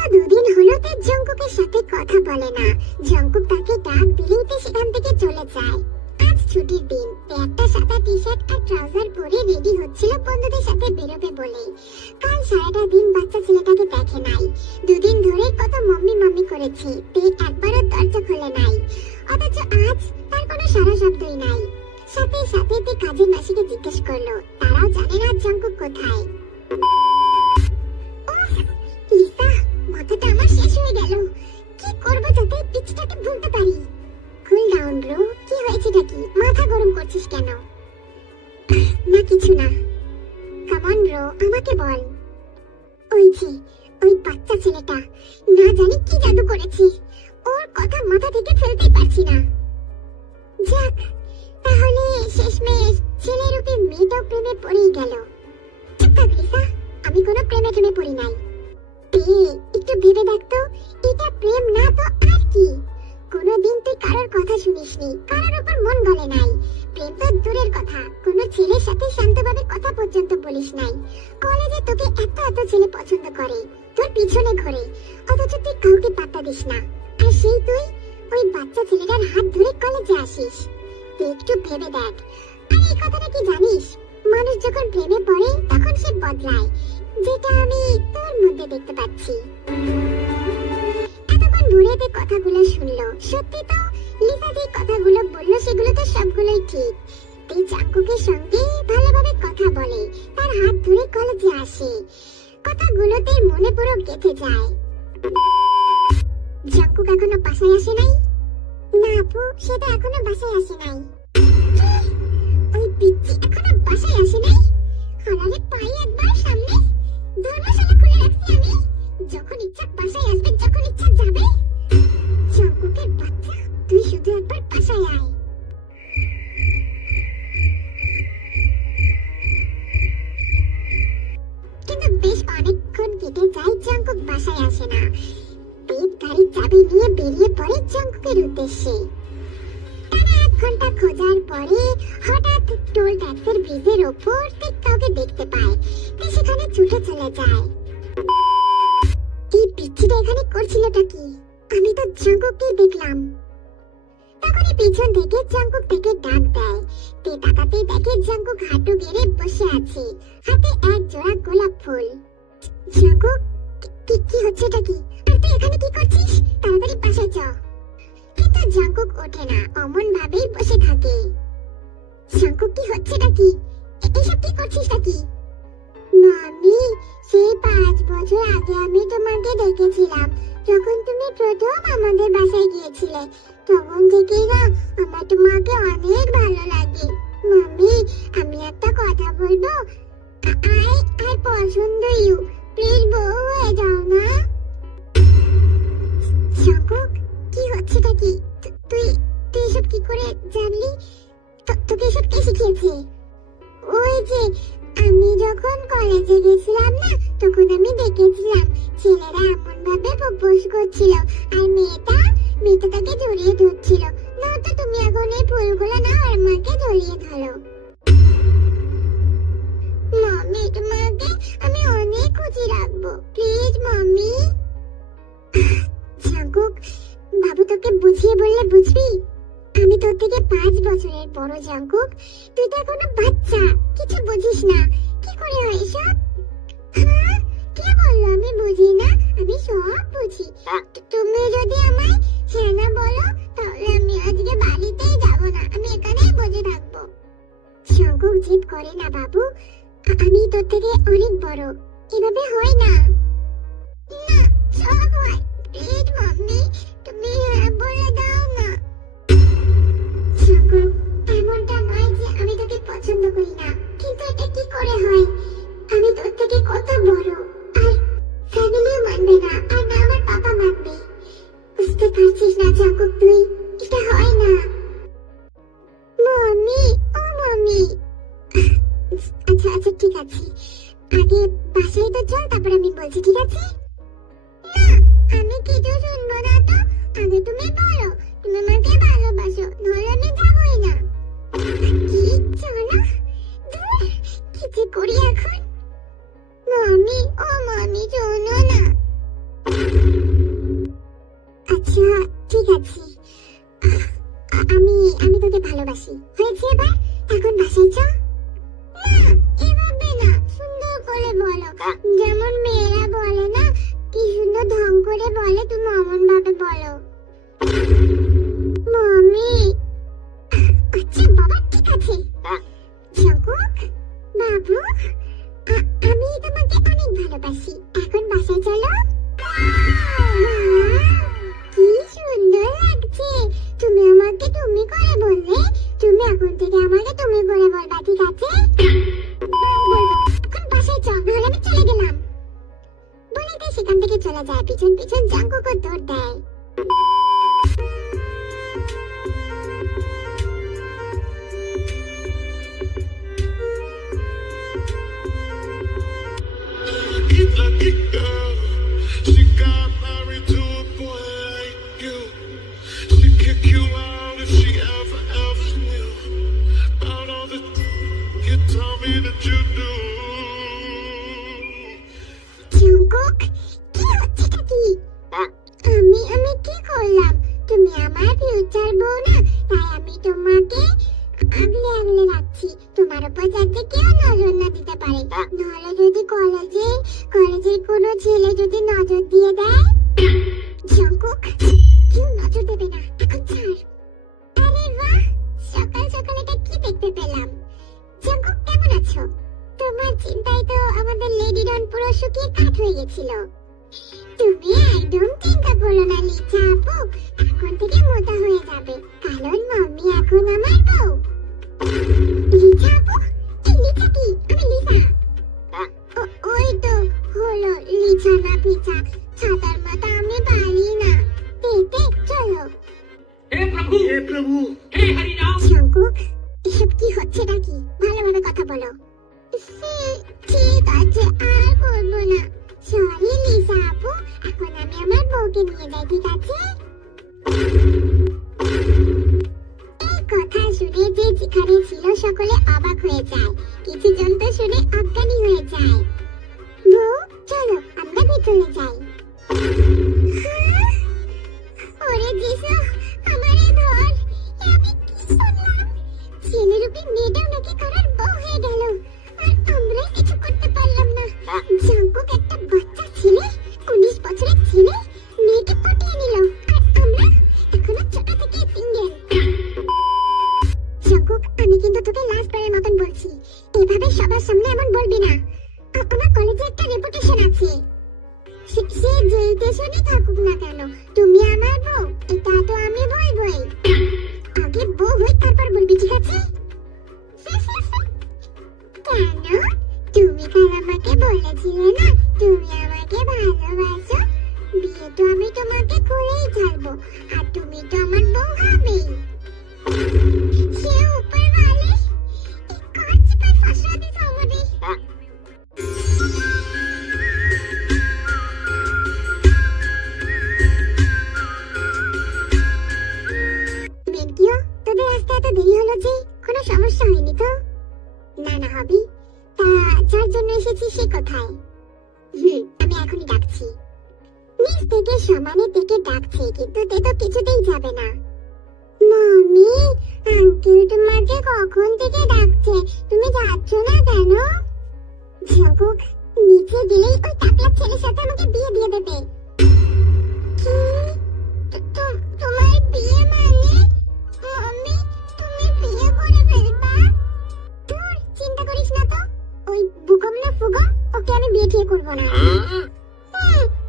Lisa দুদিন হলো তার জঙ্কুকের সাথে কথা বলে না। জঙ্কুক তাকে ডাক দিলেই তো সেখান থেকে চলে যায়। আজ ছুটির দিন, একটা সাদা টি শার্ট আর ট্রাউজার পরে রেডি হচ্ছিল বন্ধুদের সাথে বেরোবে বলে। কাল সারাটা দিন বাচ্চা ছেলেটাকে দেখে নাই। দুদিন ধরে কত মাম্মি মাম্মি করেছে, তে একবারও দরজা খোলে নাই। অথচ আজ তার কোনো সারা শব্দই নাই। সাথে সাথে তে কাজের মাসিকে জিজ্ঞেস করলো, তারাও জানে না জঙ্কুক কোথায়। লিসা, মাথাটা আমার শেষ হয়ে গেল। কি করব যাতে পিচটাকে ভুলতে পারি? কুল ডাউন ব্রো, কি হয়েছে নাকি? মাথা গরম করছিস কেন? না কিছু না। কাম অন ব্রো, আমাকে বল। ওই যে ওই বাচ্চা ছেলেটা না জানি কি জাদু করেছে, ওর কথা মাথা থেকে ফেলতেই পারছি না। যাক, তাহলে শেষমেশ ছেলের রূপে মেয়েটাও প্রেমে পড়েই গেল। চুপ থাক লিসা, আমি কোনো প্রেমে টেমে পড়ি নাই। একটু ভেবে দেখতো, এটা প্রেম না তো আর কি? কোনোদিন তুই কারোর কথা শুনিসনি, কারোর উপর মন গলে নাই। প্রেম তো দূরের কথা, কোনো ছেলের সাথে শান্তভাবে কথা পর্যন্ত বলিস নাই। কলেজে তোকে এত এত ছেলে পছন্দ করে, তোর পিছনে ঘোরে, অথচ তুই কাউকে পাত্তা দিস না। আর সেই তুই ওই বাচ্চা ছেলেটার হাত ধরে কলেজে আসিস। তুই একটু ভেবে দেখ। আর এই কথাটা কি জানিস, মানুষ যখন প্রেমে পড়ে তখন সে বদলায়, যেটা আমি তোর মধ্যে দেখতে পাচ্ছি। এতক্ষণ ঘুরেতে কথাগুলো শুনলো। সত্যি তো, লিসা যে কথাগুলো বললো সেগুলো তো সবগুলোই ঠিক। তুই জঙ্কুকের সঙ্গে ভালোভাবে কথা বলে, তার হাত ধরে কলেজে আসে, কথাগুলোতে মনে পুরো গেঁথে যায়। জঙ্কুক এখনো বাসায় আসে নাই? না আপু, সে তো এখনো বাসায় আসে নাই। ওই পিচ্চি এখনো বাসায় আসে নাই? হালারে পাই একবার সামনে, ধর্মশালা খুলে রাখছি আমি। যখন ইচ্ছা বাসায় আসবে, যখন ইচ্ছা যাবে। জঙ্কুকের বাচ্চা, তুই শুধু একবার বাসায় আয়। কিন্তু বেশ অনেকক্ষণ কেটে যায়, জঙ্কুক বাসায় আসে না। পেট গাড়ির চাবি নিয়ে বেরিয়ে পড়ে জঙ্কুকের উদ্দেশ্যে। টানা 1 ঘন্টা খোঁজার পরে হঠাৎ টোল ট্যাক্সের ব্রিজের ওপর কাউকে দেখতে পায়, সেখানে ছুটে চলে যায়। এই পিচ্চিটা এখানে করছিলটা কি? আমি তো জঙ্কুককেই দেখলাম। তখনই পিছন থেকে জঙ্কুক থেকে ডাক দেয়। তে তাকাতেই দেখে জঙ্কুক হাঁটু গেড়ে বসে আছে, হাতে এক জোড়া গোলাপ ফুল। জঙ্কুক, কি হচ্ছেটা কি? আর তুই এখানে কি করছিস? তাড়াতাড়ি বাসায় চ। কিন্তু জঙ্কুক ওঠে না, অমন ভাবেই বসে থাকে। জঙ্কুক, কি হচ্ছেটা কি? এসব কি করছিস নাকি? মামি, সেই 5 বছর আগে আমি তোমাকে দেখেছিলাম, যখন তুমি প্রথম আমাদের বাসায় গিয়েছিলে। তখন থেকেই না আমার তোমাকে অনেক ভালো লাগে। মামি, আমি একটা কথা বলবো? আই পছন্দ ইউ। প্লিজ বউ হয়ে যাও না। জঙ্কুক, কি হচ্ছেটা কি? তুই তুই এসব কি করে জানলি? তোকে এসব কে শিখিয়েছে? ওই যে আমি যখন কলেজে গেছিলাম না, তখন আমি দেখেছিলাম ছেলেরা এমন ভাবে প্রপোজ করছিল, আর মেয়েটা তাকে জড়িয়ে ধরছিল। নাও তো তুমি এখন এই ফুলগুলো নাও আর আমাকে জড়িয়ে ধরো। মামি, তোমাকে আমি অনেক খুশি রাখবো, প্লিজ মামি। জঙ্কুক, বাবু তোকে বুঝিয়ে বললে বুঝবি? আমি তোর থেকে 5 বছরের বড় জঙ্কুক, তুই তো এখনো বাচ্চা, কিছু বুঝিস না। কি করে হয় এসব? হ্যাঁ, কে বললো আমি বুঝি না? আমি সব বুঝি। তুমি যদি আমায় হ্যাঁ না বলো, তাহলে আমি আজকে বাড়িতেই যাব না, আমি এখানেই বসে থাকবো। জঙ্কুক জিদ করে না বাবু, আমি তোর থেকে অনেক বড়, এভাবে হয় না। না, সব হয়। প্লিজ মাম্মি, তুমি হ্যাঁ বলে দাও না। জঙ্কুক, এমনটা নয় যে আমি তোকে পছন্দ করি না, কিন্তু এটা কি করে হয়? আমি তোর থেকে কত বড়, আর ফ্যামিলিও মানবে না, আর না আমার পাপা মানবে। বুঝতে পারছিস না জঙ্কুক তুই? এটা হয় না। মাম্মি, ও মাম্মি। আচ্ছা ঠিক আছে, আগে বাসায় তো চল, তারপর আমি বলছি, ঠিক আছে? না, আমি কিছু শুনবো না তো। আগে তুমি বলো তুমি আমাকে ভালোবাসো, নইলে আমি যাবই না। কি চলো, দূর, কি যে করি এখন? মামি, ও মামি, শোনো না। আচ্ছা ঠিক আছে, আমি আমি তোকে ভালোবাসি। হয়েছে এবার, এখন বাসায় চ। না, এভাবে না, সুন্দর করে বলো, যেমন মেয়েরা বলে না, কি সুন্দর ঢং করে বলে, তুমি অমন ভাবে বলো। মম্মি। আচ্ছা বাবা, ঠিক আছে। জঙ্কুক বাবু, আমি তোমাকে অনেক ভালোবাসি, এখন বাসায় চলো। কি সুন্দর লাগছে, তুমি আমাকে তুমি করে বললে, তুমি এখন থেকে আমাকে তুমি করে বলবা, ঠিক আছে? বলবো, এখন বাসায় চল, নাহলে আমি চলে গেলাম। বলে তো সেখান থেকে চলে যায়, পিছন পিছন জঙ্কুকও দৌড় দেয়। Lucky girl, she got married to a boy like you. She'd kick you out if she ever knew about all the you told me that you do. Jungkook, কি হচ্ছেটা কি? আমি কি করলাম? তুমি আমার ফিউচার বউ না, তাই আমি তোমাকে আগলে আগলে রাখছি, তোমার উপর যাতে কেউ নজর না দিতে পারে। নাহলে যদি কলেজের কোনো ছেলে যদি নজর দিয়ে দেয়। জঙ্কুক, কেউ নজর দেবে না, এখন ছাড়। আরে বাহ, সকাল সকাল এটা কি দেখতে পেলাম। জঙ্কুক, কেমন আছো? তোমার চিন্তায় তো আমাদের লেডি ডন পুরো শুকিয়ে কাঠ হয়ে গেছিল। তুমি একদম চিন্তা করো না লিচা আপু, এখন থেকে মোটা হয়ে যাবে, কারণ মাম্মি এখন আমার বউ। লিচা আপু? এই লিচা কি? আমি লিসা। ওই তো হলো লিচা না পিচা, ছাতার মাথা আমি পারি না। তে চলো। हे प्रभु हे हरि राम। জঙ্কুক, এসব কি হচ্ছে নাকি? ভালোভাবে কথা বলো। ঠিক আছে, আর বলবো না। সরি লিসা আপু, এখন আমি আমার বউকে নিয়ে যাই, ঠিক আছে? এই কথা শুনে যে যেখানে ছিল সকলে অবাক হয়ে যায়, কিছু জন তো শুনে অজ্ঞানী হয়ে যায়। বউ, চলো আমরা ভিতরে যাই। ওরে যিশু, আমারে ধর, এ আমি কি শুনলাম? ছেলেরূপী মেয়েটাও নাকি করার বউ হয়ে গেল, আর আমরা কিছু করতে পারলাম না। জঙ্কুক একটা বাচ্চা ছেলে, 19 বছরের ছেলে, মেয়েকে পটিয়ে নিল, আর আমরা এখনো ছোট থেকে সিঙ্গেল। জঙ্কুক, আমি কিন্তু তোকে লাস্ট বারের মতন বলছি, এভাবে সবার সামনে এমন বলবি না। আমার কলেজে একটা রেপুটেশন আছে, সে যে দেশেই থাকুক না কেন, তুমি আমার বউ, এটা তো আমি বলবই। আগে বউ হই, তারপর বলবি, ঠিক আছে? কেন? তুমি কাল আমাকে বলেছিলে না তুমি আমাকে ভালোবাসো, বিয়ে তো আমি তোমাকে করেই ছাড়বো, আর তুমি তো আমার বউ হবেই। সে উপর वाले কচ্ছ পর ফসরা দি সামনে। বেঙ্কিও, তোদের আসতে এত দেরি হলো যে? কোনো সমস্যা হয়নি তো? না না হবি, তা যার জন্য এসেছি সে কোথায়? আমি এখনই ডাকছি। নিচ থেকে সমানে থেকে ডাকছে, কিন্তু তে তো কিছুতেই যাবে না। মামি, আঙ্কেল তোমাকে কখন থেকে ডাকছে, তুমি যাচ্ছ না কেন? জঙ্কুক, নিচে গেলেই ওই টাকলা ছেলের সাথে আমাকে বিয়ে দিয়ে দেবে। কি? তোমার বিয়ে মানে? মামি, তুমি বিয়ে করে ফেলবা? তোর চিন্তা করিস না তো, ওই বুকম না ফুগম, ওকে আমি বিয়ে ঠিক করবো না।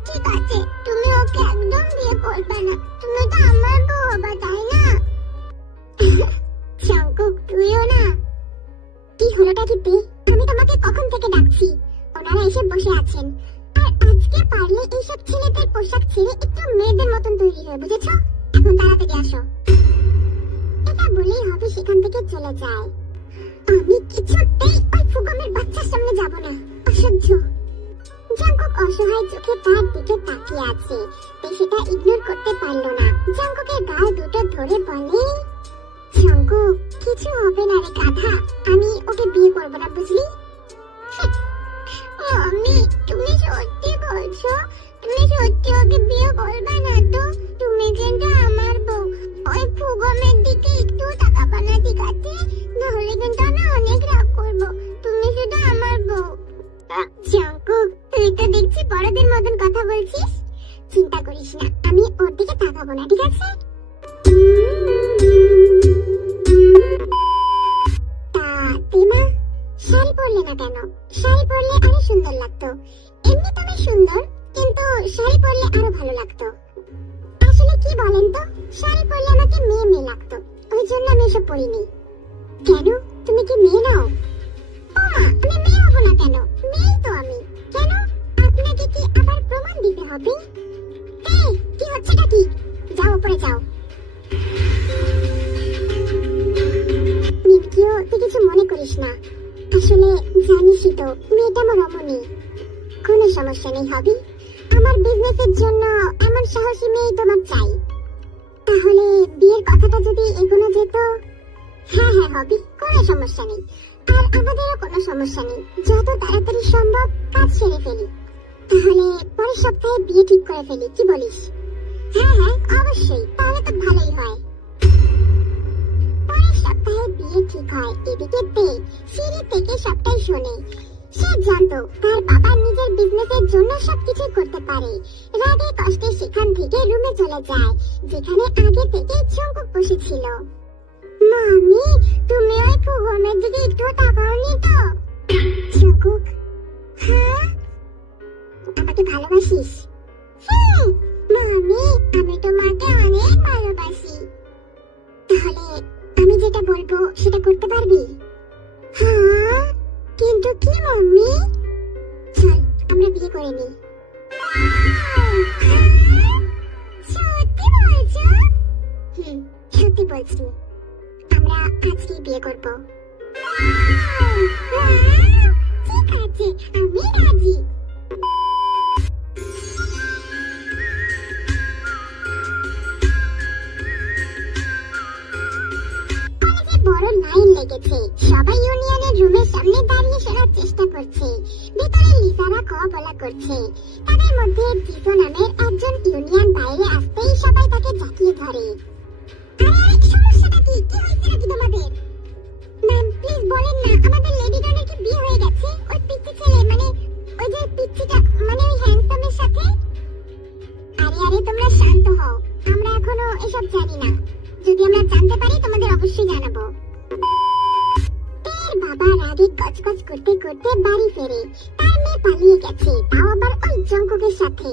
ঠিক আছে, তুমি ওকে একদম বিয়ে করবে না, তুমি তো আমার বউ হবা, তাই না? জঙ্কুক, তুইও না। কি হলোটা কি তে? আমি তোমাকে কখন থেকে ডাকছি, ওনারা এসে বসে আছেন, আর আজকে পারলে এইসব ছেলেদের পোশাক ছেড়ে একটু মেয়েদের মতন তৈরি হয়ে, বুঝেছো? এখন তাড়াতাড়ি আসো। এটা বলেই হবে সেখান থেকে চলে যায়। আমি কিছুতেই ওই ফুগমের বাচ্চার সামনে যাব না, অসহ্য। জঙ্কুক অসহায় চোখে তার দিকে তাকিয়ে আছে, সেটা ইগনোর করতে পারলো না। জঙ্কুকের গাল দুটো ধরে বলে, জঙ্কুক, কিছু হবে না রে গাধা, আমি ওকে বিয়ে করবো না, বুঝলি? মাম্মি, তুমি সত্যি বলছো? তুমি সত্যি ওকে বিয়ে করবে না তো? তুমি কিন্তু আমার বউ। ওই ফুগমের দিকে একটু তাকাবা না, ঠিক আছে? নাহলে কিন্তু আমি অনেক রাগ করবো। তুমি শুধু আমার বউ। জঙ্কুক, তুই তো দেখছি বড়দের মতন কথা বলছিস। চিন্তা করিস না, আমি ওর দিকে তাকাবো না, ঠিক আছে? তা তেমা, শাড়ি পরলে না কেন? শাড়ি পরলে আরো সুন্দর লাগতো। এমনি তুমি সুন্দর, কিন্তু শাড়ি পরলে আরো ভালো লাগতো। আসলে কি বলেন তো, শাড়ি পরলে আমাকে মেয়ে মেয়ে লাগতো, ওই জন্য আমি এসব পরিনি। কেন, তুমি কি মেয়ে নও? ও মা, আমি মেয়ে হবো না কেন? মেয়েই তো আমি। কেন, আপনাকে কি আবার প্রমাণ দিতে হবে? এই, কি হচ্ছেটা কি? যাও উপরে যাও। নিকিও, তুই কিছু মনে করিস না। আসলে জানিসই তো, মেয়েটা আমার রমণী। কোনো সমস্যা নেই হবি। আমার বিজনেসের জন্য এমন সাহসী মেয়ে তোমার চাই। তাহলে বিয়ের কথাটা যদি এগোনো যেত। হ্যাঁ হ্যাঁ হবি, কোনো সমস্যা নেই। আর আমাদেরও কোনো সমস্যা নেই, যত তাড়াতাড়ি সম্ভব কাজ সেরে ফেলি। তাহলে পরের সপ্তাহে বিয়ে ঠিক করে ফেলি, কি বলিস? হ্যাঁ হ্যাঁ অবশ্যই, তাহলে তো ভালোই হয়। পরের সপ্তাহে বিয়ে ঠিক হয়। এদিকে তে সিঁড়ি থেকে সবটাই শোনে। সে জানতো তার বাবা নিজের বিজনেসের জন্য সবকিছু করতে পারে। রাগে কষ্টে সেখান থেকে রুমে চলে যায়, যেখানে আগে থেকে জঙ্কুক বসেছিল। মামি, তুমি ওই ফুগমের দিকে একটু তাকাওনি তো? জঙ্কুক, হ্যাঁ? আমাকে ভালোবাসিস? হ্যাঁ মামি, আমি তোমাকে অনেক ভালোবাসি। তাহলে আমি যেটা বলবো সেটা করতে পারবি? হ্যাঁ, কিন্তু কি মাম্মি? চল আমরা বিয়ে করে নিই। সত্যি বলছো? সত্যি বলছি, আমরা আজকেই বিয়ে করবো। ঠিক আছে, আমি রাজি। বড় লাইন লেগেছে, সবাই ইউনিয়নের রুমের সামনে দাঁড়িয়ে শোনার চেষ্টা করছে। ভিতরে লিসারা বলা করছে। তাদের মধ্যে জিজো নামের একজন ইউনিয়ন বাইরে আসতেই সবাই তাকে জাকিয়ে ধরে। আরে সমস্যাটা কি? কি হয়েছে নাকি তোমাদের? ম্যাম প্লিজ বলেন না, আমাদের লেডি ডনের কি বিয়ে হয়ে গেছে? ওই পিচ্চি ছেলে, মানে ওই যে পিচ্চিটা, মানে ওই হ্যান্ডসামের সাথে। আরে আরে তোমরা শান্ত হও, আমরা এখনো এসব জানি না। যদি আমরা জানতে পারি তোমাদের অবশ্যই জানাবো। তের বাবা রাগে গজগজ করতে করতে বাড়ি ফেরে। তার মেয়ে পালিয়ে গেছে, তাও আবার ওই জঙ্কুকের সাথে।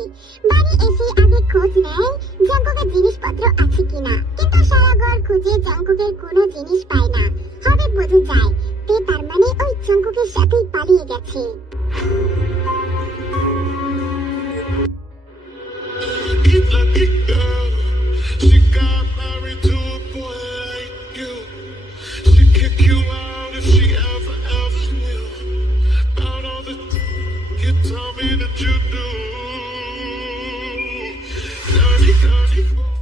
বাড়ি এসে আগে খোঁজ নেয় জঙ্কুকের জিনিসপত্র আছে কিনা, কিন্তু সারা ঘর খুঁজে জঙ্কুকের কোনো জিনিস পায় না। হবে বোঝা যায় তে তার মানে ওই জঙ্কুকের সাথেই পালিয়ে গেছে। Lucky girl, she got married to a boy like you. She'd kick you out if she ever knew about all the you told me that you do. Dirty, dirty boy.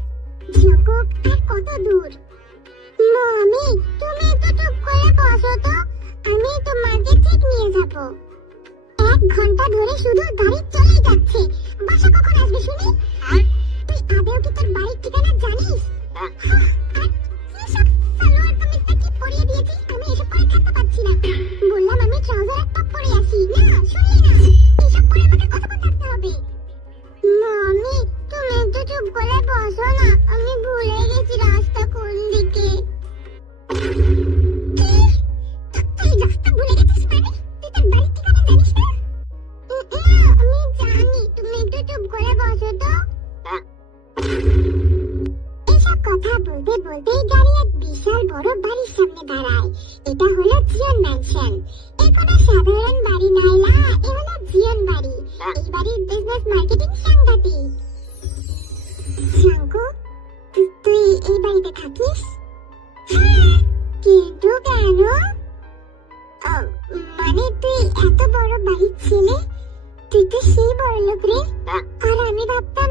Jungkook আর কত দূর? মামি, তুমি একটু চুপ করে বসো তো, আমি তোমাকে ঠিক নিয়ে যাব। 1 ঘন্টা ধরে শুধু গাড়ি চলেই যাচ্ছে, বাসা কখন আসবে শুনি? তুই আদেও কি তোর বাড়ির ঠিকানা জানিস? আর কি সব সালোয়ার কামিজটা কি পরিয়ে দিয়েছিস? আমি এসব পরে থাকতে পারছি না। বললাম আমি ট্রাউজার আর টপ পরে আসি। না শুনলি না, এসব পরে আমাকে কতক্ষণ থাকতে হবে? মামি, তুমি একটু চুপ করে বসো না, আমি ভুলে গেছি রাস্তা কোন দিকে। কি? তুই রাস্তা ভুলে গেছিস মানে? তুই তোর বাড়ির ঠিকানা জানিস না? আমি জানি, তুমি একটু চুপ করে বসো তো। এসব কথা বলতে বলতেই গাড়ি এক বিশাল বড় বাড়ির সামনে দাঁড়ায়। এটা হলো জিয়ন ম্যানশন। এ কোনো সাধারণ বাড়ি নয়, লা, এ হলো জিয়ন বাড়ি। এই বাড়ির বিজনেস মার্কেটিং সাংঘাতিক। শঙ্কু, তুই এই বাড়িতে থাকিস? হ্যাঁ, কিন্তু কেন? মানে তুই এত বড় বাড়ির ছেলে, তুই তো সেই বড় লোক রে। আর আমি ভাবতাম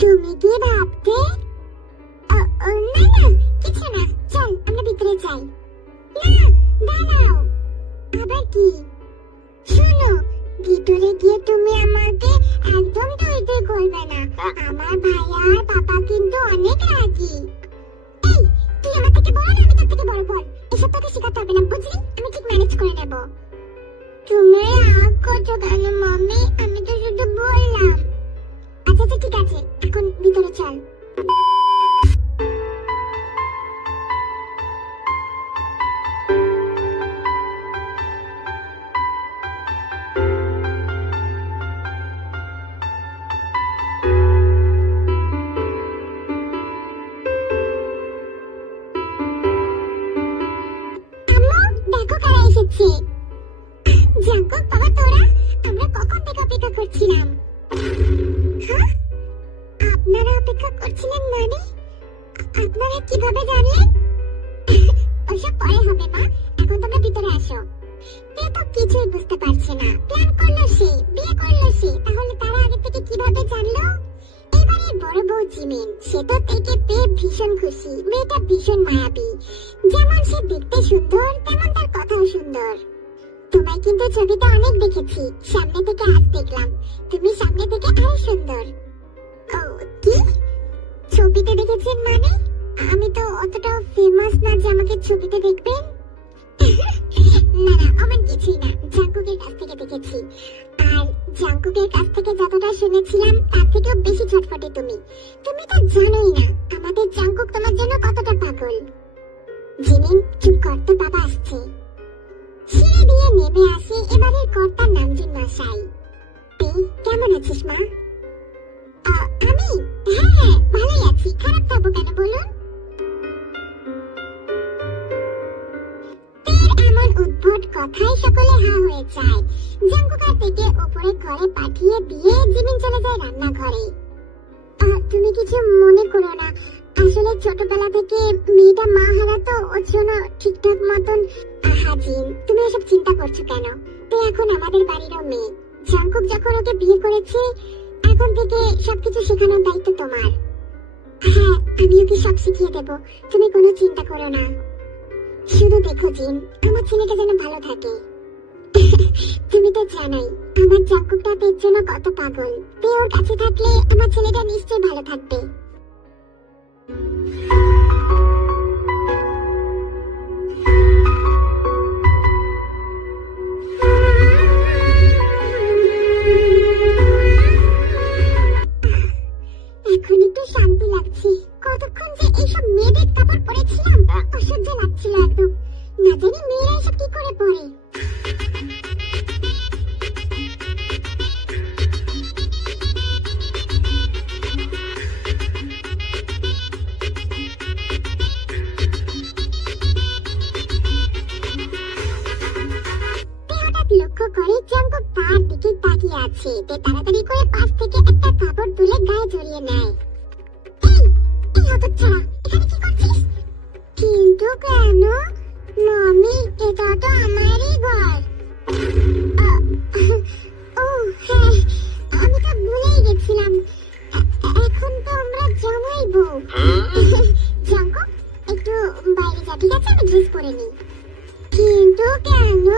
তুমি কি ভাবতে? না না, কিছু না, চল আমরা ভিতরে যাই। না দাঁড়াও, আবার কি? শোনো, ভিতরে গিয়ে তুমি আমাকে একদম তুই তুই করবে না, আমার ভাইয়া আর পাপা কিন্তু অনেক রাগী। এই, তুই আমার থেকে বড় না আমি তোর থেকে বড় বল, এসব তোকে শেখাতে হবে না বুঝলি, আমি ঠিক ম্যানেজ করে নেব। তুমি রাগ করছো কেন মাম্মি, আমি তো শুধু বললাম। আচ্ছা আচ্ছা ঠিক আছে, এখন ভিতরে চল। আম্মু দেখো কারা এসেছে। জাঙ্কুক বাবা তোরা, আমরা কখন থেকে অপেক্ষা করছিলাম। হ্যাঁ, আপনারা অপেক্ষা করছিলেন মানে আপনারা কিভাবে জানলেন? ওসব পরে হবে মা, এখন তোমরা ভিতরে আসো। এ তো কিছুই বুঝতে পারছে না, প্ল্যান করলো সে, বিয়ে করলো সে, তাহলে তারা আগে থেকে কিভাবে জানলো? এবারে বড় বউ জিমিন, সে তো থেকে পেয়ে ভীষণ খুশি, মেয়েটা ভীষণ মায়াবী, যেমন সে দেখতে সুন্দর তেমন তার কথাও সুন্দর। তোমায় কিন্তু ছবিটা অনেক দেখেছি, সামনে থেকে আজ দেখলাম তুমি সামনে থেকে আরো সুন্দর। ও কি ছবিতে দেখেছেন মানে? আমি তো অতটা ফেমাস না যে আমাকে ছবিতে দেখবেন। না না আমার কিছুই না, জাঙ্কুকের কাছ থেকে দেখেছি, আর জাঙ্কুকের কাছ থেকে যতটা শুনেছিলাম তার থেকেও বেশি ছটফটে তুমি। তুমি তো জানোই না আমাদের জাঙ্কুক তোমার জন্য কতটা পাগল। জিমিন চুপ কর তো, বাবা আসছে। সিঁড়ি দিয়ে নেমে আসে এবারের কর্তার নামজুন মশাই। তুই কেমন আছিস মা? আমি হ্যাঁ হ্যাঁ ভালোই আছি, খারাপ থাকবো কেন বলুন? এমন উদ্ভট কথাই সকলে হা হয়ে যায়। জাঙ্কুকার থেকে উপরে ঘরে পাঠিয়ে দিয়ে জিমিন চলে যায় রান্নাঘরে। তুমি কিছু মনে করো না, আসলে ছোটবেলা থেকে মেয়েটা মা হারাতো, ওর জন্য ঠিকঠাক মতন। জিন তুমি এসব চিন্তা করছো কেন? তুই এখন আমাদের বাড়িরও মেয়ে, জাঙ্কুক যখন ওকে বিয়ে করেছে এখন থেকে সবকিছু শেখানোর দায়িত্ব তোমার। হ্যাঁ আমি ওকে সব শিখিয়ে দেবো, তুমি কোনো চিন্তা করো না। শুধু দেখো জিন, আমার ছেলেটা যেন ভালো থাকে। তুমি তো জানোই আমার জাঙ্কুকটা তোর জন্য কত পাগল, তুই ওর কাছে থাকলে আমার ছেলেটা নিশ্চয়ই ভালো থাকবে। এখন একটু শান্তি লাগছে, কতক্ষণ যে এইসব মেয়েদের কাপড় পরেছিলাম, অসহ্য লাগছিল একদম। না জানি মেয়েরা এসব কি করে পরে। হঠাৎ লক্ষ্য করে জাঙ্কুক তার দিকে তাকিয়ে আছে, তে তাড়াতাড়ি করে পাশ থেকে একটা কাপড় তুলে গায়ে জড়িয়ে নেয়। এই এই হতচ্ছাড়া, এখানে কি করছিস? কিন্তু কেন মামি, এটা তো আমারই ঘর। ও হ্যাঁ, আমি তো ভুলেই গেছিলাম, এখন তো আমরা জামাই বউ। জাঙ্কুক একটু বাইরে যা, ঠিক আছে? আমি ড্রেস পরে নিই। কিন্তু কেন?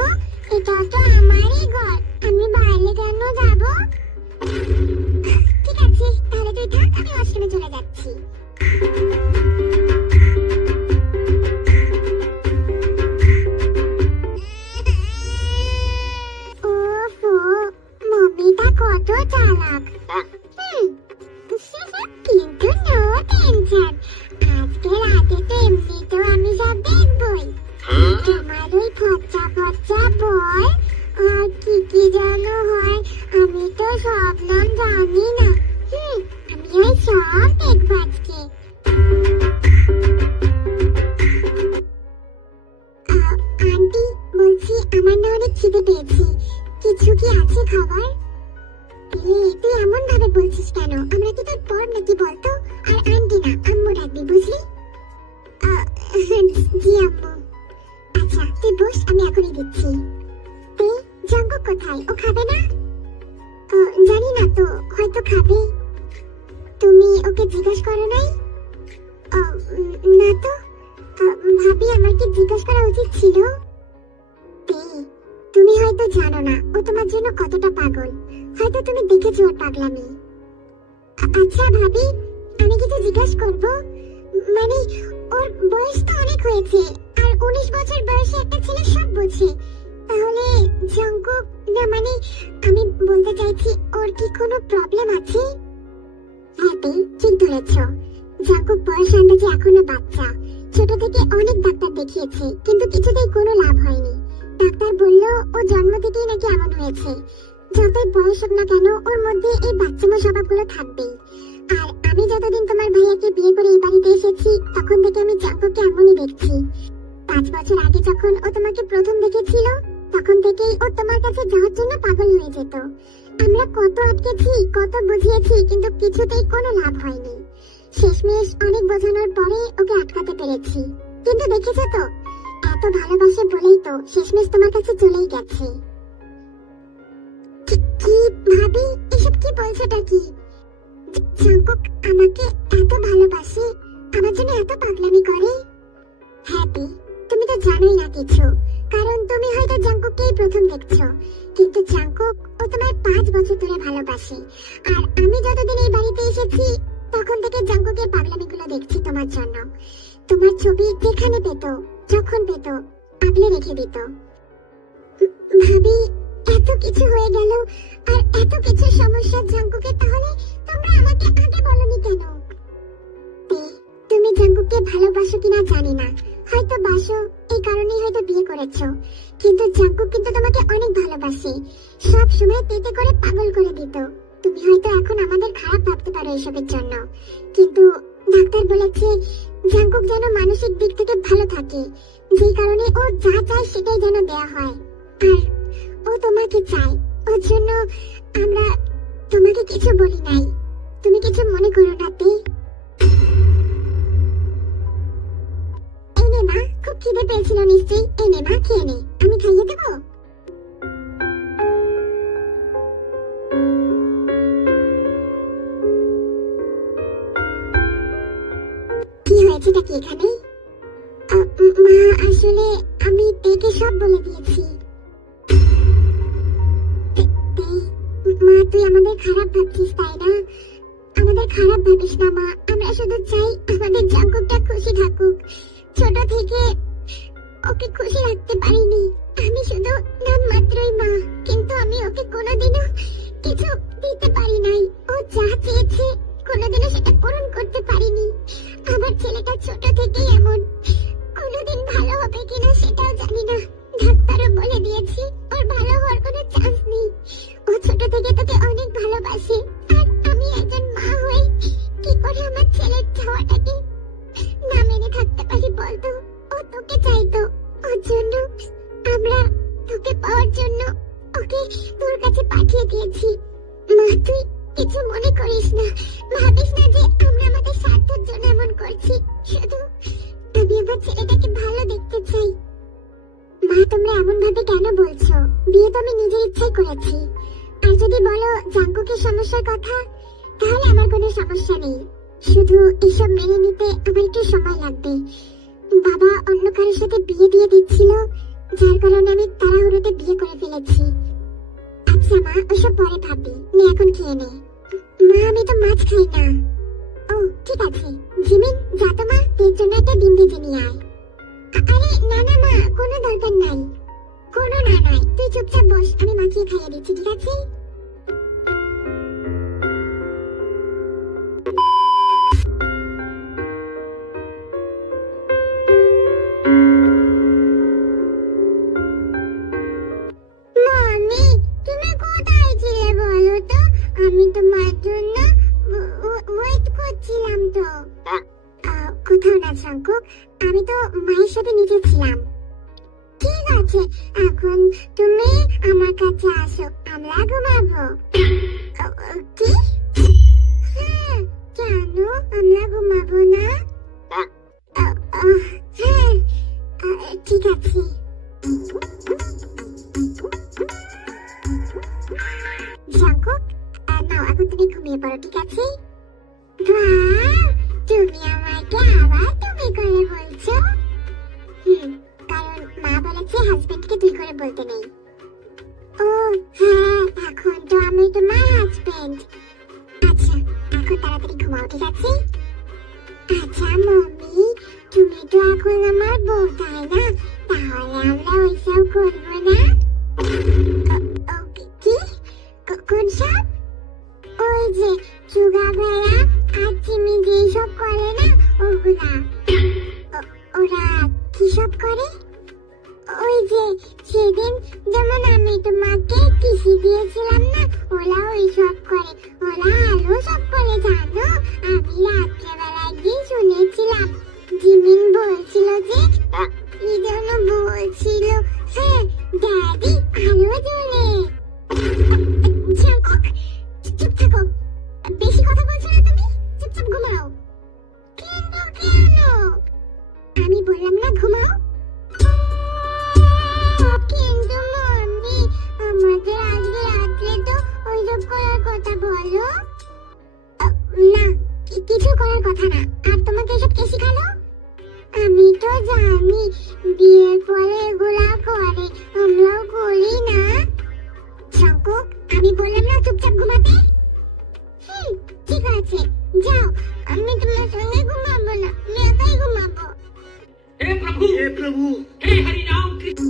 এটা তো আমারই ঘর, আমি বাইরে কেন যাব? ঠিক আছে তাহলে তুই থাক, আমি ওয়াশরুমে চলে যাচ্ছি। ওফো, মমিটা কত চালাক। কিন্তু নো টেনশন, আজকে রাতে তো এমনিতেও আমি সব দেখবই। তোমার ওই ফচ্চা ফচ্চা বল আর কি কি যেন হয়, আমি তো সব নাম জানি না। আমি ওই সব দেখবো আজকে। আন্টি বলছি আমার না অনেক খিদে পেয়েছে, কিছু কি আছে খাবার? তুই এমন ভাবে বলছিস কেন? আমরা কি তোর পর নাকি বলতো? আর আন্টি না, আম্মু ডাকবি বুঝলি? জি আম্মু। আচ্ছা তুই বস, আমি এখনই দিচ্ছি। জাঙ্কুক কোথায়? ও খাবে না? জানি না তো, হয়তো খাবে। তুমি ওকে জিজ্ঞেস করো নাই? না তো। ভাবি আমার কি জিজ্ঞেস করা উচিত ছিল? তুমি হয়তো জানো না ও তোমার জন্য কতটা পাগল। হয়তো তুমি দেখেছো ওর পাগলামি। আচ্ছা ভাবি, আমি কিছু জিজ্ঞাসা করব? মানে ওর বয়স তো অনেক হয়েছে, আর 19 বছর বয়সে একটা ছেলে সব বোঝে। তাহলে জঙ্কুক, না মানে আমি বলতে চাইছি ওর কি কোনো প্রবলেম আছে? হ্যাঁ তে, ঠিক ধরেছ। জঙ্কুক বয়স আন্দাজে এখনো বাচ্চা। ছোট থেকে অনেক ডাক্তার দেখিয়েছে, কিন্তু কিছুতেই কোনো লাভ হয়নি। ডাক্তার বলল ও জন্ম থেকেই নাকি এমন হয়েছে। যতই বয়স হোক না কেন, ওর মধ্যে এই বাচ্চামো স্বভাবগুলো থাকবেই। আর আমি যতদিন তোমার ভাইয়াকে বিয়ে করে এই বাড়িতে এসেছি, তখন থেকে আমি জঙ্কুককে এমনই দেখছি। 5 বছর আগে যখন ও তোমাকে প্রথম দেখেছিল, তখন থেকেই ও তোমার কাছে যাওয়ার জন্য পাগল হয়ে যেত। আমরা কত আটকেছি, কত বুঝিয়েছি, কিন্তু কিছুতেই কোনো লাভ হয়নি। শেষমেশ অনেক বোঝানোর পরে ওকে আটকাতে পেরেছি। কিন্তু দেখেছো তো, এত ভালোবাসে বলেই তো শেষমেশ তোমার কাছে চলেই গেছে। কি ভাবি, এসব কি বলছোটা কি? জঙ্কুক আমাকে এত ভালোবাসে, আমার জন্য এত পাগলামি করে? হ্যাপি, তুমি তো জানোই না কিছু, কারণ তুমি হয়তো জঙ্কুককেই প্রথম দেখছো। কিন্তু জঙ্কুক ও তোমার 5 বছর ধরে ভালোবাসে। আর আমি যতদিন এই বাড়িতে এসেছি, তখন থেকে জঙ্কুকের পাগলামিগুলো দেখছি তোমার জন্য। তোমার ছবি যেখানে পেত, যখন পেত, আগলে রেখে দিত। ভাবি, এত কিছু হয়ে গেল, আর এত কিছু সমস্যা জঙ্কুকের, তাহলে তোমরা আমাকে আগে বলনি কেন? তুমি জঙ্কুককে ভালোবাসো কিনা জানি না, হয়তো বাসো, এই কারণেই হয়তো বিয়ে করেছো। কিন্তু জঙ্কুক কিন্তু তোমাকে অনেক ভালোবাসে, সব সময় পেতে করে পাগল করে দিত। তুমি হয়তো এখন আমাদের খারাপ ভাবতে পারো এসবের জন্য, কিন্তু ডাক্তার বলেছে জঙ্কুক যেন মানসিক দিক থেকে ভালো থাকে, যেই কারণে ও যা চায় সেটাই যেন দেয়া হয়। আর ও তোমাকে চায়, ওর জন্য আমরা তোমাকে কিছু বলি নাই। তুমি কিছু মনে করো না তে। এই নে মা, খুব খিদে পেয়েছিল নিশ্চয়ই। এই নে মা, খেয়ে নে, আমি খাইয়ে দেবো। কি হয়েছেটা কি এখানে? মা, আসলে আমি তেকে সব বলে দিয়েছি। মা, তুই আমাদের খারাপ ভাবছিস তাই না? আমাদের খারাপ ভাবিস না মা, আমরা শুধু চাই আমাদের জঙ্কুকটা খুশি থাকুক। ছোট থেকে ওকে খুশি রাখতে পারিনি, আমি শুধু নাম মাত্রই মা, কিন্তু আমি ওকে কোনোদিনও কিছু দিতে পারি নাই। ও যা চেয়েছে কোনোদিনও সেটা পূরণ করতে পারিনি। আমার ছেলেটা ছোট থেকেই এমন, কোনোদিন ভালো হবে কিনা সেটাও জানি না। ডাক্তারও বলে দিয়েছি ওর ভালো হওয়ার কোনো চান্স নেই। ও ছোট থেকে তোকে অনেক ভালোবাসে, আর আমি একজন মা হয়ে কি করে আমার ছেলের চাওয়াটাকে না মেনে থাকতে পারি বলতো? ও তোকে চাইতো, ওর জন্য আমরা তোকে পাওয়ার জন্য ওকে তোর কাছে পাঠিয়ে দিয়েছি। মা, তুই কিছু মনে করিস না, ভাবিস না যে আমরা আমাদের স্বার্থের জন্য এমন করছি। শুধু আমি আমার ছেলেটাকে ভালো দেখতে চাই। মা, তোমরা এমন ভাবে কেন বলছো? বিয়ে তো আমি নিজের ইচ্ছাই করেছি। আর যদি বলো জঙ্কুকের সমস্যার কথা, তাহলে আমার কোনো সমস্যা নেই। শুধু এসব মেনে নিতে আমার একটু সময় লাগবে। বাবা অন্য কারোর সাথে বিয়ে দিয়ে দিচ্ছিল, যার কারণে আমি তাড়াহুড়োতে বিয়ে করে ফেলেছি। আচ্ছা মা, ওসব পরে ভাববি, নে এখন খেয়ে নে। মা, আমি তো মাছ খাই না। ও ঠিক আছে, জিমিন যা তো মা, এর জন্য একটা ডিম ভেজে নিয়ে আয়। আরে না না মা, কোনো দরকার নাই। কোনো না নাই, তুই চুপচাপ বস, আমি মাখিয়ে খাইয়ে দিচ্ছি, ঠিক আছে? মামি, তুমি কোথায় ছিলে বলো তো? আমি তোমার জন্য ওয়েট করছিলাম তো। কোথাও না জঙ্কুক, আমি তো মায়ের সাথে নিচে ছিলাম। ঠিক আছে, এখন তুমি আমার কাছে আসো, আমরা ঘুমাবো। কি? হ্যাঁ, কেন আমরা ঘুমাবো না? হ্যাঁ, ঠিক আছে। জঙ্কুক, নাও এখন তুমি ঘুমিয়ে পড়ো, ঠিক আছে? তুমি আমাকে আবার তুমি করে বলছো? কারণ মা বলেছে হাজবেন্ডকে তুই করে বলতে নেই। ও হ্যাঁ, এখন তো আমি তোমার তো এখন আমার বউ, তাই না? তাহলে আমরা ওইসব করবো না। কি? কোন সব? ওই যে চুগা ভাইয়া আর চিমি যেসব করে না, ওগুলা। ওরা কি সব করে? ওই যে সেদিন যেমন আমি তোমাকে কিসি দিয়েছিলাম না, ওরা ওই সব করে। ওরা আরো সব করে, জানো? আমি রাত্রেবেলা একদিন শুনেছিলাম, জিমিন বলছিল যে কি যেন বলছিল, হ্যাঁ ড্যাডি আরো জোরে। জাঙ্কুক, চুপ থাকো, বেশি কথা বলছো না তুমি, চুপচাপ ঘুমাও। কিন্তু কেন? আমি বললাম না ঘুমাও। কিন্তু মাম্মি, আমাদের আজকে রাত্রে তো ওইসব করার কথা। বলো না, কিছু করার কথা না। আর তোমাকে এসব কে শিখালো? আমি তো জানি বিয়ের পরে এগুলা করে, আমরাও করি না। জাঙ্কুক, আমি বললাম না চুপচাপ ঘুমাতে। ঠিক আছে, যাও, আমি তোমার সঙ্গে ঘুমাবো না, আমি একাই ঘুমাবো। हे प्रभु हे हरि राम कृष्ण।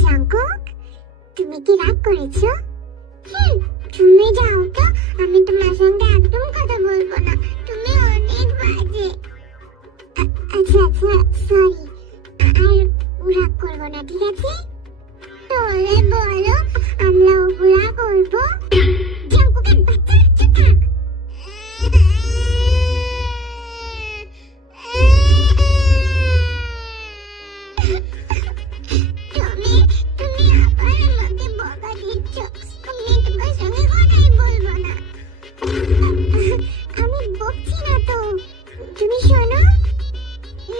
জাঙ্কুক, তুমি কি রাগ করেছো? তুমি যাও তো, আমি তোমার সঙ্গে একদম কথা বলবো না, তুমি অনেক বাজে। আচ্ছা আচ্ছা, সরি, আর রাগ করবো না, ঠিক আছে? তাহলে বলো আমরা ওগুলা করবো। জাঙ্কুকের বাচ্চা, চুপ থাক। তুমি আবার আমাকে বকা দিচ্ছ। আমি তোমার সঙ্গে কথাই বলবো না। আমি বকছি না তো, তুমি শোনো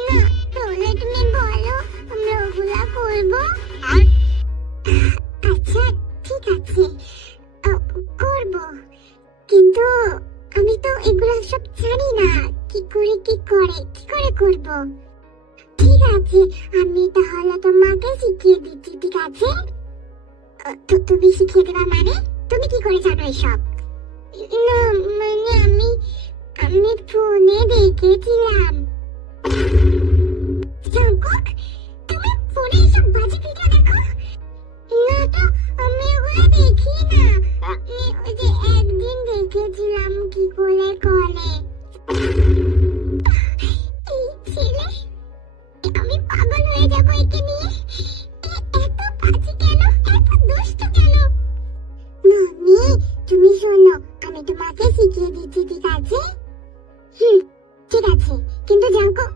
না। তাহলে তুমি বলো আমরা ওগুলা করবো। আচ্ছা ঠিক আছে, করবো, কিন্তু আমি তো এগুলো সব জানি না, কি করে করবো। ঠিক আছে, আমি তাহলে তোমাকে শিখিয়ে দিচ্ছি, ঠিক আছে? তুমি শিখিয়ে দেবা মানে? তুমি কি করে জানো এসব? না মানে আমি ফোনে দেখেছিলাম। জাঙ্কুক, তুমি ফোনে এসব বাজে ভিডিও দেখো? না তো, আমি ওগুলো দেখি না। ওই যে একদিন দেখেছিলাম কি করে করে। এই ছেলে, আমি পাগল হয়ে যাবো একে নিয়ে। এত বাজে কেন, এত দুষ্ট কেন? মাম্মি, তুমি শোনো, আমি তোমাকে শিখিয়ে দিচ্ছি, ঠিক আছে? ঠিক আছে, কিন্তু জাঙ্কুক,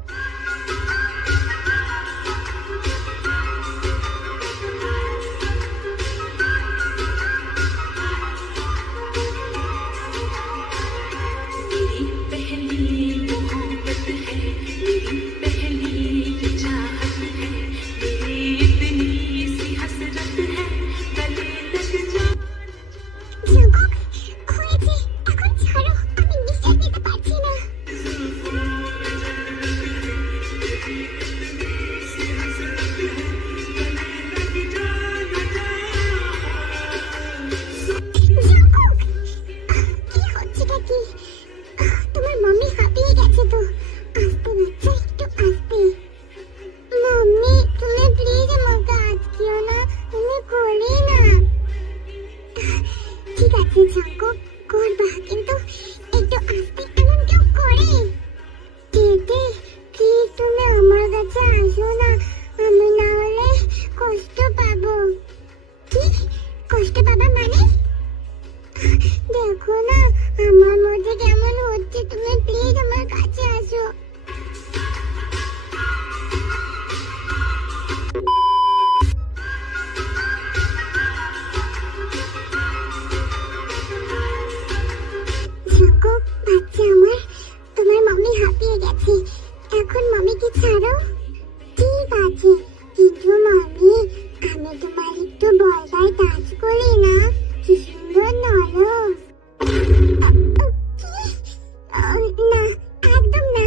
হয়েছে, এখন ছাড়ো, আমি নিঃশ্বাস নিতে পারছি না। জাঙ্কুক, কি হচ্ছেটা কি? তোমার মাম্মি হাঁপিয়ে গেছে তো, আস্তে বাচ্চা, একটু আস্তে। মাম্মি, তুমি প্লিজ আমাকে আটকিও না, আমি করি না। ঠিক আছে জাঙ্কুক, করবা, কিন্তু একটু আস্তে। এমন কেউ করে? দিদি প্লিজ তুমি আমার কাছে আসো না, আমি না হলে কষ্ট পাবো। কি কষ্ট পাবা মানে? দেখো না আমার মধ্যে কেমন হচ্ছে, তুমি প্লিজ আমার কাছে আসো। জাঙ্কুক বাচ্চা আমার, তোমার মাম্মি হাঁপিয়ে গেছে, এখন মাম্মিকে ছাড়ো। ঠিক আছে, কিন্তু মাম্মি আমি তোমার একটু বলটায় টাচ করি না, কি সুন্দর নরম। না, একদম না।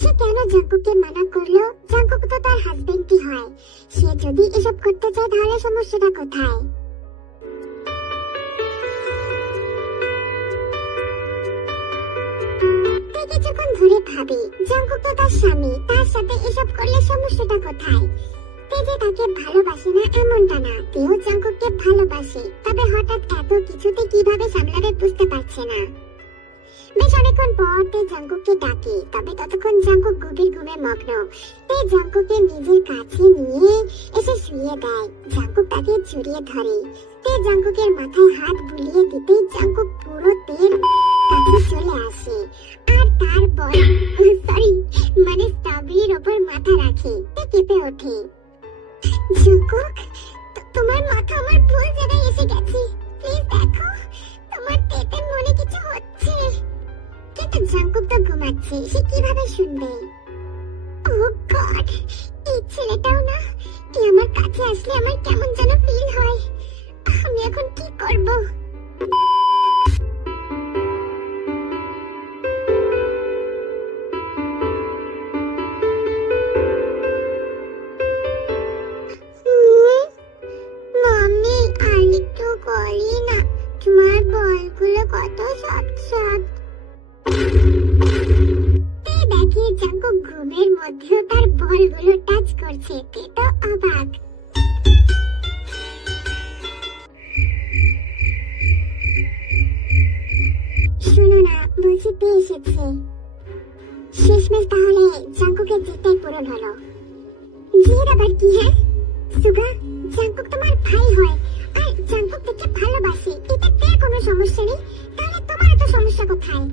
সে কেন জাঙ্কুককে মানা করলো? জাঙ্কুক তো তার হাজবেন্ডই হয়। সে যদি এসব করতে চায় তাহলে সমস্যাটা কোথায়? কিছুক্ষণ ধরে ভাবি, জাঙ্কুক তো তার স্বামী, তার সাথে এসব করলে সমস্যাটা কোথায়? তেজে তাকে ভালোবাসে না এমনটা না, তেও জাঙ্কুককে ভালোবাসে, তবে হঠাৎ এত কিছুতে কিভাবে সামলাবে বুঝতে পারছে না। বেশ অনেকক্ষণ পর তে জাঙ্কুককে ডাকে, তবে ততক্ষণ জাঙ্কুক গভীর ঘুমে মগ্ন। তে জাঙ্কুককে নিজের কাছে নিয়ে এসে শুইয়ে দেয়। জাঙ্কুক তাকে জড়িয়ে ধরে। তে জাঙ্কুকের মাথায় হাত বুলিয়ে দিতেই জাঙ্কুক পুরো তের কাছে চলে আসে আর তার বল মানে স্ট্রবেরির ওপর মাথা রাখে। তে কেঁপে ওঠে। জাঙ্কুক, তোমার মাথা আমার ভুল জায়গায় এসে গেছে, প্লিজ দেখো তোমার তেতের মনে কিছু হচ্ছে। কিন্তু জাঙ্কুক তো ঘুমাচ্ছে, সে কিভাবে শুনবে? ও গড, এই ছেলেটাও না, এ আমার কাছে আসলে আমার কেমন যেন ফিল হয়। আমি এখন কি করব? মাম্মি, আর একটু করি না, তোমার বলগুলো কত সফট সফট। দেখে জাঙ্কুক ঘুমের মধ্যেও তার বলগুলো টাচ করছে। তে তো অবাক। শোনো না, বলছি তে এসেছে। শেষমেশ তাহলে জাঙ্কুকের জেদটাই পূরণ হলো। জেদ আবার কি? হ্যাঁ সুগা, জাঙ্কুক তোমার ভাই হয় আর জাঙ্কুক থেকে ভালোবাসে, এতে তের কোনো সমস্যা নেই, তাহলে তোমার এত সমস্যা কোথায়?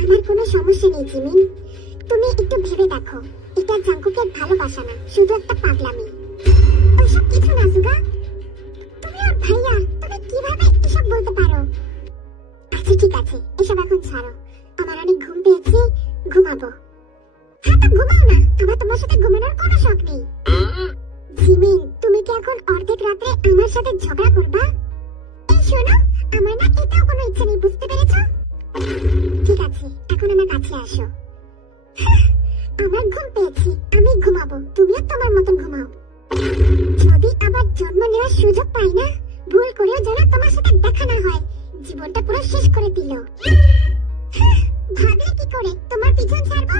আমার কোনো সমস্যা নেই জিমিন, তুমি একটু ভেবে দেখো, এটা জাঙ্কুকের ভালোবাসা না, শুধু একটা পাগলামি। ওইসব কিছু না সুগা, তুমি ওর ভাইয়া, তুমি কিভাবে এসব বলতে পারো? আচ্ছা ঠিক আছে, এসব এখন ছাড়ো, আমার অনেক ঘুম পেয়েছে, ঘুমাবো। হ্যাঁ তো ঘুমাও না, আমার তোমার সাথে ঘুমানোর কোনো শখ নেই। জিমিন, তুমি কি এখন অর্ধেক রাতে আমার সাথে ঝগড়া করবা? এই শোনো, আমার না এটাও কোনো ইচ্ছা নেই, বুঝতে পেরেছো? ঠিক আছে, এখন আমার কাছে আসো। আমার ঘুম পেয়েছে, আমি ঘুমাবো, তুমিও তোমার মতন ঘুমাও। যদি আবার জন্ম নেওয়ার সুযোগ পাই না, ভুল করেও যেন তোমার সাথে দেখা না হয়, জীবনটা পুরো শেষ করে দিল। ভাবলে কি করে তোমার পিছন ছাড়বো?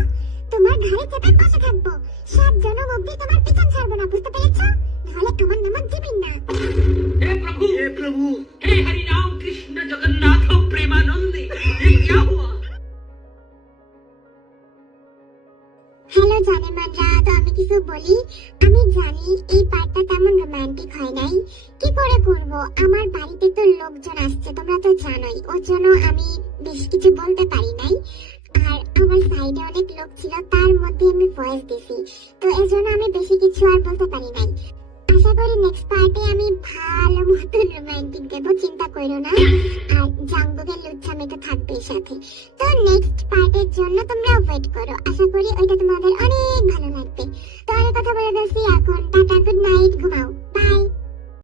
তোমার ঘাড়ে চেপে বসে থাকবো, 7 জনম অবধি তোমার পিছন ছাড়বো না, বুঝতে পেরেছো? নাহলে আমার নাম জিমিন না। हे प्रभु, हे हरि राम कृष्ण जगन्नाथ प्रेमानंद, ये क्या हुआ? হ্যালো জানেমানরা, তো আমি কিছু বলি। আমি জানি এই পার্টটা তেমন রোমান্টিক হয় নাই, কি করে করব? আমার বাড়িতে তো লোকজন আসছে, তোমরা তো জানোই, ওর জন্য আমি বেশি কিছু বলতে পারি নাই। আর আমার সাইডে অনেক লোক ছিল, তার মধ্যে আমি ভয়েস দিছি, তো এই জন্য আমি বেশি কিছু আর বলতে পারি নাই। আশা করি নেক্সট পার্টে আমি ভালো মতন রোমান্টিক দেবো, চিন্তা করো না। আর জাঙ্কুকের লুচ্ছামি তো থাকবেই সাথে। তো নেক্সট পার্টের জন্য তোমরা ওয়েট করো, আশা করি ওইটা তোমাদের অনেক ভালো লাগবে। তো অনেক কথা বলে দিচ্ছি এখন, টাটা, গুড নাইট।